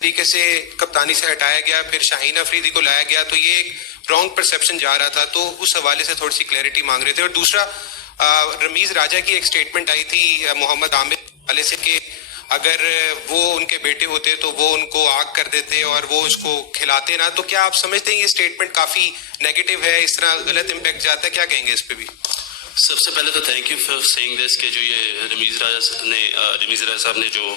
طریقے سے کپتانی سے ہٹایا گیا, پھر شاہین افریدی کو لایا گیا, تو یہ ایک رانگ پرسیپشن جا رہا تھا, تو اس حوالے سے تھوڑی سی کلیئرٹی مانگ رہے تھے. اور دوسرا, رمیز راجہ کی ایک سٹیٹمنٹ آئی تھی محمد عامر کے حوالے سے کہ اگر وہ ان کے بیٹے ہوتے تو وہ ان کو آگ کر دیتے اور وہ اس کو کھلاتے نا, تو کیا آپ سمجھتے ہیں یہ سٹیٹمنٹ کافی نیگیٹو ہے, اس طرح غلط امپیکٹ جاتا ہے, کیا کہیں گے اس پہ بھی؟ سب سے پہلے تو تھینک یو فار سیئنگ دس کہ جو یہ رمیز راجہ صاحب نے جو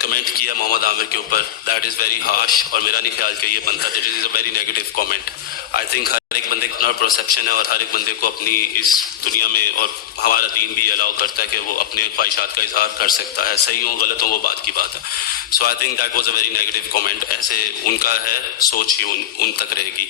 کمنٹ کیا محمد عامر کے اوپر, دیٹ از ویری ہارش, اور میرا نہیں خیال کہ یہ بنتا, that is a very negative comment. I think ہر ایک بندے کا اپنا پرسیپشن ہے اور ہر ایک بندے کو اپنی اس دنیا میں, اور ہمارا دین بھی الاؤ کرتا ہے کہ وہ اپنے خواہشات کا اظہار کر سکتا ہے, صحیح ہو غلط ہو وہ بات کی بات ہے. So I think that was a very negative comment. ایسے ان کا ہے, سوچ ہی ان تک رہے گی.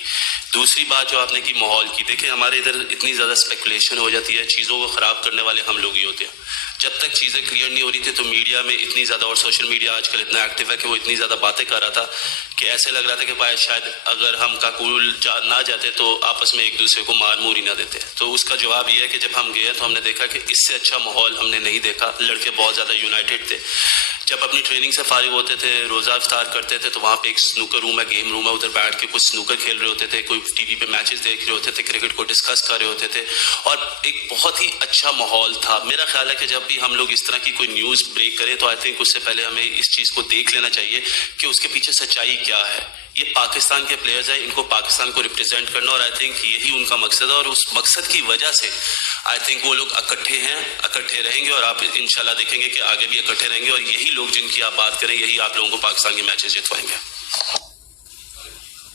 دوسری بات جو آپ نے کی ماحول کی, دیکھیں ہمارے ادھر اتنی زیادہ اسپیکولیشن ہو جاتی ہے, چیزوں کو خراب کرنے والے ہم لوگ ہی ہوتے ہیں. جب تک چیزیں کلیئر نہیں ہو رہی تھی تو میڈیا میں اتنی زیادہ, اور سوشل میڈیا آج کل اتنا ایکٹیو ہے کہ وہ اتنی زیادہ باتیں کر رہا تھا کہ ایسے لگ رہا تھا کہ شاید اگر ہم کاکول نہ جاتے تو آپس میں ایک دوسرے کو مار مور ہی نہ دیتے. تو اس کا جواب یہ ہے کہ جب ہم گئے تو ہم نے دیکھا کہ اس سے اچھا ماحول ہم نے نہیں دیکھا. لڑکے بہت زیادہ یونائٹڈ تھے. جب اپنی ٹریننگ سے فارغ ہوتے تھے, روزہ افطار کرتے تھے, تو وہاں پہ ایک سنوکر روم ہے, گیم روم ہے, ادھر بیٹھ کے کچھ سنوکر کھیل رہے ہوتے تھے, کوئی ٹی وی پہ میچز دیکھ رہے ہوتے تھے, کرکٹ کو ڈسکس کر رہے ہوتے تھے, اور ایک بہت ہی اچھا ماحول تھا. میرا خیال ہے کہ جب بھی ہم لوگ اس طرح کی کوئی نیوز بریک کریں تو آئی تھنک اس سے پہلے ہمیں اس چیز کو دیکھ لینا چاہیے کہ اس کے پیچھے سچائی کیا ہے. یہ پاکستان کے پلیئرز ہیں, ان کو پاکستان کو ریپرزینٹ کرنا, اور آئی تھنک یہی ان کا مقصد ہے, اور اس مقصد کی وجہ سے آئی تھنک وہ لوگ اکٹھے ہیں, اکٹھے رہیں گے, اور آپ انشاءاللہ دیکھیں گے کہ آگے بھی اکٹھے رہیں گے, اور یہی لوگ جن کی آپ بات کریں یہی آپ لوگوں کو پاکستان کے میچز جتوائیں گے.